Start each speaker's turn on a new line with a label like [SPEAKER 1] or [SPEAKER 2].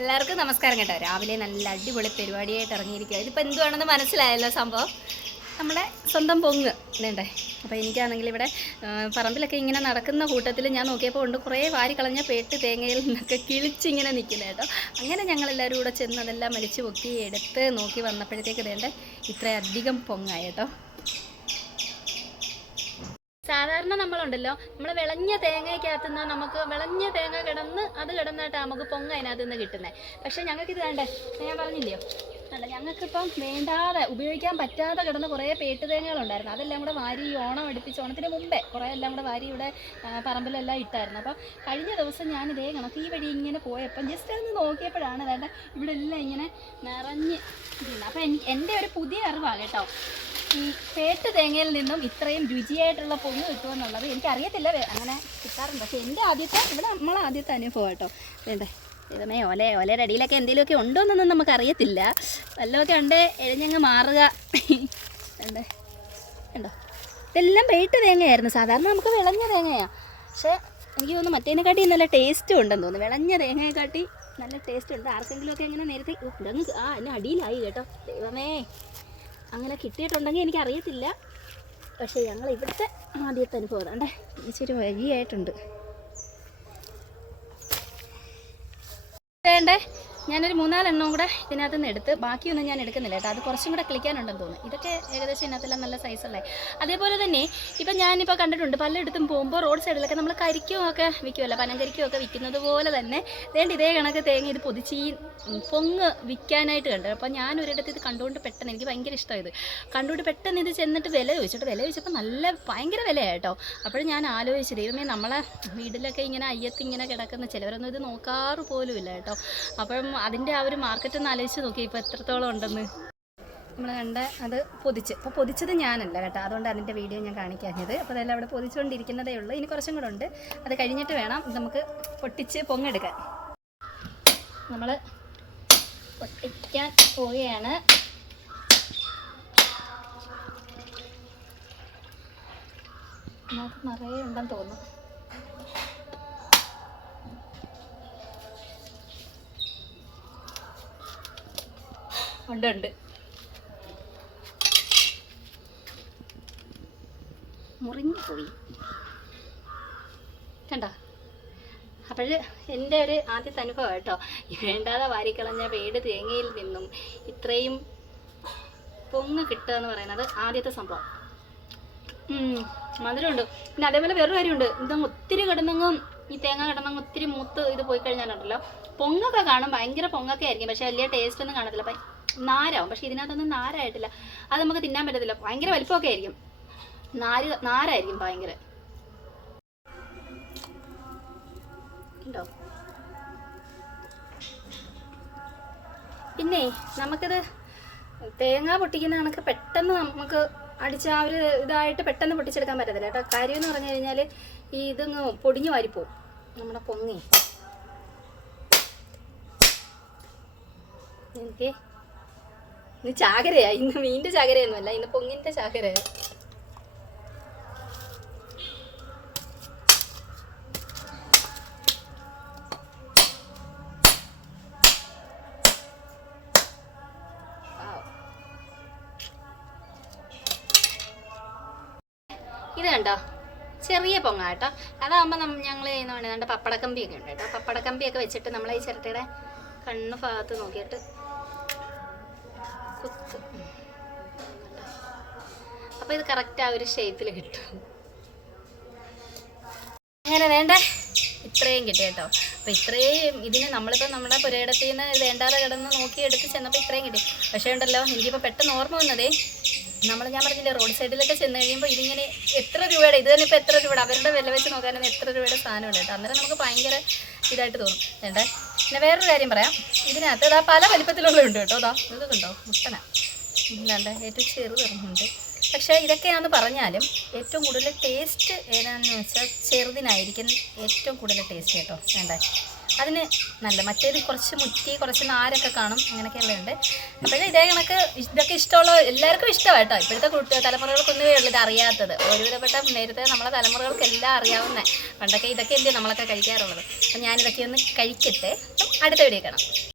[SPEAKER 1] എല്ലാവർക്കും നമസ്കാരം കേട്ടോ. രാവിലെ നല്ല അടിപൊളി പരിപാടിയായിട്ട് ഇറങ്ങിയിരിക്കുക ഇതിപ്പോൾ എന്തുവാണെന്ന് മനസ്സിലായല്ലോ സംഭവം? നമ്മുടെ സ്വന്തം പൊങ്ങ് വേണ്ടേ അപ്പോൾ എനിക്കാണെങ്കിൽ ഇവിടെ പറമ്പിലൊക്കെ ഇങ്ങനെ നടക്കുന്ന കൂട്ടത്തിൽ ഞാൻ നോക്കിയപ്പോൾ ഉണ്ട് കുറേ വാരി കളഞ്ഞ പേട്ട് തേങ്ങയിൽ നിന്നൊക്കെ കിളിച്ചിങ്ങനെ നിൽക്കുന്നത് കേട്ടോ. അങ്ങനെ ഞങ്ങളെല്ലാവരും കൂടെ ചെന്ന് അതെല്ലാം വലിച്ചു പൊക്കി എടുത്ത് നോക്കി വന്നപ്പോഴത്തേക്ക് വേണ്ട ഇത്രയധികം പൊങ്ങായി കേട്ടോ. സാധാരണ നമ്മളുണ്ടല്ലോ നമ്മൾ വിളഞ്ഞ തേങ്ങയ്ക്കകത്ത് നിന്ന് നമുക്ക് വിളഞ്ഞ തേങ്ങ കിടന്ന് അത് കിടന്നിട്ട് നമുക്ക് പൊങ്ങ അതിനകത്ത് നിന്ന് കിട്ടുന്നത് പക്ഷേ ഞങ്ങൾക്ക് ഇത് വേണ്ടേ ഞാൻ പറഞ്ഞില്ലയോ അല്ല ഞങ്ങൾക്കിപ്പം വേണ്ടാതെ ഉപയോഗിക്കാൻ പറ്റാതെ കിടന്ന് കുറേ പേട്ട് തേങ്ങകളുണ്ടായിരുന്നു. അതെല്ലാം കൂടെ വാരി ഈ ഓണം അടുപ്പിച്ച് ഓണത്തിന് മുമ്പേ കുറേ എല്ലാം കൂടെ വാരി ഇവിടെ പറമ്പിലെല്ലാം ഇട്ടായിരുന്നു. അപ്പം കഴിഞ്ഞ ദിവസം ഞാൻ ഇതേ കണക്ക് ഈ വഴി ഇങ്ങനെ പോയപ്പം ജസ്റ്റ് ഒന്ന് നോക്കിയപ്പോഴാണ് വേണ്ട ഇവിടെ എല്ലാം ഇങ്ങനെ നിറഞ്ഞ് അപ്പം എന്റെ ഒരു പുതിയ അറിവാണ് കേട്ടോ. ഈ പേട്ട് തേങ്ങയിൽ നിന്നും ഇത്രയും രുചിയായിട്ടുള്ള പൊങ്ങ് കിട്ടുമെന്നുള്ളത് എനിക്കറിയത്തില്ല. അങ്ങനെ കിട്ടാറുണ്ട്. പക്ഷേ എന്റെ ആദ്യത്തെ ഇവിടെ നമ്മൾ ആദ്യത്തെ അനുഭവം കേട്ടോ. വേണ്ടേ ഇതമേ ഒല ഒലയുടെ അടിയിലൊക്കെ എന്തെങ്കിലുമൊക്കെ ഉണ്ടോ എന്നൊന്നും നമുക്കറിയത്തില്ല. വല്ലതൊക്കെ ഉണ്ടേ എഴുഞ്ഞങ്ങ് മാറുക. വേണ്ടേ ഉണ്ടോ ഇതെല്ലാം പേട്ട് തേങ്ങയായിരുന്നു. സാധാരണ നമുക്ക് വിളഞ്ഞ തേങ്ങയാണ് പക്ഷേ എനിക്ക് തോന്നുന്നു മറ്റേതിനെക്കാട്ടി നല്ല ടേസ്റ്റും ഉണ്ടെന്ന് തോന്നുന്നു. വിളഞ്ഞ തേങ്ങയെക്കാട്ടി നല്ല ടേസ്റ്റ് ഉണ്ട്. ആർക്കെങ്കിലുമൊക്കെ അങ്ങനെ നേരത്തെ ഇതങ്ങ് ആ എന്നെ അടിയിലായി കേട്ടോ. ദൈവമേ. അങ്ങനെ കിട്ടിയിട്ടുണ്ടെങ്കിൽ എനിക്കറിയത്തില്ല. പക്ഷേ ഞങ്ങൾ ഇവിടുത്തെ ആദ്യത്തെ അനുഭവം അണ്ടേ ഇച്ചിരി വഴിയായിട്ടുണ്ട് വേണ്ടേ? ഞാനൊരു മൂന്നാലെണ്ണം കൂടെ ഇതിനകത്ത് നിന്ന് എടുത്ത് ബാക്കിയൊന്നും ഞാൻ എടുക്കുന്നില്ല കേട്ടോ. അത് കുറച്ചും കൂടെ ക്ലിക്കാനുണ്ടെന്ന് തോന്നുന്നു. ഇതൊക്കെ ഏകദേശം ഇതിനകത്തെല്ലാം നല്ല സൈസല്ലേ അതേപോലെ തന്നെ ഇപ്പം ഞാനിപ്പോൾ കണ്ടിട്ടുണ്ട് പലയിടത്തും പോകുമ്പോൾ റോഡ് സൈഡിലൊക്കെ നമ്മൾ കരിക്കും ഒക്കെ വിൽക്കുമല്ലോ പനങ്കരിക്കും ഒക്കെ വിൽക്കുന്നത് പോലെ തന്നെ വേണ്ട ഇതേ കണക്ക് തേങ്ങ ഇത് പൊതിച്ച് ഈ പൊങ്ങ് വിൽക്കാനായിട്ട് കണ്ടു. അപ്പോൾ ഞാൻ ഒരിടത്ത് ഇത് കണ്ടുകൊണ്ട് പെട്ടെന്ന് എനിക്ക് ഭയങ്കര ഇഷ്ടമായത് കണ്ടുകൊണ്ട് പെട്ടെന്ന് ഇത് ചെന്നിട്ട് വില ചോദിച്ചിട്ട് വില ചോദിച്ചപ്പോൾ നല്ല ഭയങ്കര വിലയായിട്ടോ അപ്പോഴും ഞാൻ ആലോചിച്ചു ദൈവമേ നമ്മളെ വീട്ടിലൊക്കെ ഇങ്ങനെ അയ്യത്ത് ഇങ്ങനെ കിടക്കുന്ന ചിലവരൊന്നും ഇത് നോക്കാറ് പോലും ഇല്ല കേട്ടോ. അപ്പം അതിന്റെ ആ ഒരു മാർക്കറ്റ് ഒന്ന് ആലോചിച്ച് നോക്കി ഇപ്പോൾ എത്രത്തോളം ഉണ്ടെന്ന്. നമ്മൾ കണ്ട അത് പൊതിച്ച്. അപ്പോൾ പൊതിച്ചത് ഞാനല്ല കേട്ടോ. അതുകൊണ്ട് അതിന്റെ വീഡിയോ ഞാൻ കാണിക്കാഞ്ഞത്. അപ്പോൾ അതെല്ലാം അവിടെ പൊതിച്ചുകൊണ്ടിരിക്കുന്നതേ ഉള്ളൂ. ഇനി കുറച്ചും കൂടെ ഉണ്ട്. അത് കഴിഞ്ഞിട്ട് വേണം നമുക്ക് പൊട്ടിച്ച് പൊങ്ങെടുക്കാൻ. നമ്മൾ പൊട്ടിക്കാൻ പോവുകയാണ്. നിറയെ ഉണ്ടെന്ന് തോന്നുന്നു. ഉണ്ട്. ഉണ്ട് മുറിഞ്ഞു പോയി കണ്ടോ? അപ്പോൾ എന്റെ ഒരു ആദ്യത്തെ അനുഭവം കേട്ടോ. വേണ്ടാതെ വാരിക്കളഞ്ഞ പേട് തേങ്ങയിൽ നിന്നും ഇത്രയും പൊങ്ങ് കിട്ടുക എന്ന് പറയുന്നത് ആദ്യത്തെ സംഭവം. മധുരമുണ്ട്. പിന്നെ അതേപോലെ വേറൊരു കാര്യമുണ്ട്. ഇതങ്ങ് ഒത്തിരി കിടന്നെങ്കും ഈ തേങ്ങ കിടന്നങ്ങ് ഒത്തിരി മൂത്ത് ഇത് പോയി കഴിഞ്ഞാലുണ്ടല്ലോ. പൊങ്ങൊക്കെ കാണും. ഭയങ്കര പൊങ്ങൊക്കെ ആയിരിക്കും. പക്ഷെ വലിയ ടേസ്റ്റ് ഒന്നും കാണത്തില്ല. നാരാവും. പക്ഷെ ഇതിനകത്തൊന്നും നാരായിട്ടില്ല. അത് നമുക്ക് തിന്നാൻ പറ്റത്തില്ല. ഭയങ്കര വലിപ്പമൊക്കെ ആയിരിക്കും. നാര് നാരായിരിക്കും ഭയങ്കര. പിന്നെ നമുക്കിത് തേങ്ങ പൊട്ടിക്കുന്ന കണക്ക് പെട്ടെന്ന് നമുക്ക് അടിച്ച ആ ഒരു ഇതായിട്ട് പെട്ടെന്ന് പൊട്ടിച്ചെടുക്കാൻ പറ്റത്തില്ല കേട്ടോ. കാര്യം എന്ന് പറഞ്ഞു കഴിഞ്ഞാൽ ഈ ഇതങ്ങ് പൊടിഞ്ഞു വാരിപ്പോവും. നമ്മുടെ പൊങ്ങി. എനിക്ക് ഇന്ന് ചാകരയാ. ഇന്ന് മീനിന്റെ ചാകരയൊന്നുമല്ല ഇന്ന് പൊങ്ങിന്റെ ചാകരയാ. ഇത് കണ്ടോ? ചെറിയ പൊങ്ങ കേട്ടോ. അതാകുമ്പോൾ നമ്മൾ ഞങ്ങൾ ചെയ്യുന്ന വേണ്ടി പപ്പടക്കമ്പിയൊക്കെ ഉണ്ട് കേട്ടോ. പപ്പടക്കമ്പിയൊക്കെ വെച്ചിട്ട് നമ്മൾ ഈ ചിരട്ടയുടെ കണ്ണ് ഭാഗത്ത് നോക്കിയിട്ട് അപ്പോൾ ഇത് കറക്റ്റ് ആ ഒരു ഷേപ്പിൽ കിട്ടും. അങ്ങനെ വേണ്ട. ഇത്രയും കിട്ടി കേട്ടോ. അപ്പോൾ ഇത്രയും ഇതിന് നമ്മളിപ്പോൾ നമ്മുടെ പുരയിടത്തിൽ നിന്ന് വേണ്ടാതെ കിടന്ന് നോക്കി എടുത്ത് ചെന്നപ്പോൾ ഇത്രയും കിട്ടി. പക്ഷേ ഉണ്ടല്ലോ എനിക്കിപ്പോൾ പെട്ടെന്ന് ഓർമ്മ വന്നതേ നമ്മൾ ഞാൻ പറഞ്ഞില്ലേ റോഡ് സൈഡിലൊക്കെ ചെന്ന് കഴിയുമ്പോൾ ഇതിങ്ങനെ എത്ര രൂപയുടെ ഇത് തന്നെ ഇപ്പോൾ എത്ര രൂപയുടെ അവരുടെ വില വെച്ച് നോക്കാനും എത്ര രൂപയുടെ സാധനമുണ്ട് കേട്ടോ. അന്നേരം നമുക്ക് ഭയങ്കര ഇതായിട്ട് തോന്നും. വേണ്ടേ? പിന്നെ വേറൊരു കാര്യം പറയാം. ഇതിനകത്ത് ഇതാ പല വലിപ്പത്തിലുള്ളതുണ്ട് കേട്ടോ. അതാ ഇതുണ്ടോ മുട്ടന. ഇല്ലാണ്ട് ഏറ്റവും ചെറുതുണ്ട് പക്ഷേ ഇതൊക്കെയാണെന്ന് പറഞ്ഞാലും ഏറ്റവും കൂടുതൽ ടേസ്റ്റ് ഏതാണെന്ന് വെച്ചാൽ ചെറുതിനായിരിക്കും ഏറ്റവും കൂടുതൽ ടേസ്റ്റ് കേട്ടോ വേണ്ടേ. അതിന് നല്ല മറ്റേത് കുറച്ച് മുറ്റി കുറച്ച് നാരൊക്കെ കാണും അങ്ങനെയൊക്കെയുള്ളതുണ്ട് അപ്പോഴേ ഇതേ കണക്ക് ഇതൊക്കെ ഇഷ്ടമുള്ള എല്ലാവർക്കും ഇഷ്ടമാണ് കേട്ടോ ഇപ്പോഴത്തെ കുട്ടി തലമുറകൾക്കൊന്നുമേ ഉള്ളൂ ഇത് അറിയാത്തത്. ഒരുവിധപ്പെട്ട നേരത്തെ നമ്മളെ തലമുറകൾക്ക് എല്ലാം അറിയാവുന്ന. പണ്ടൊക്കെ ഇതൊക്കെ അല്ലേ നമ്മളൊക്കെ കഴിക്കാറുള്ളത്. അപ്പം ഞാനിതൊക്കെ ഒന്ന് കഴിക്കട്ടെ. അടുത്ത വീഡിയോ കാണാം.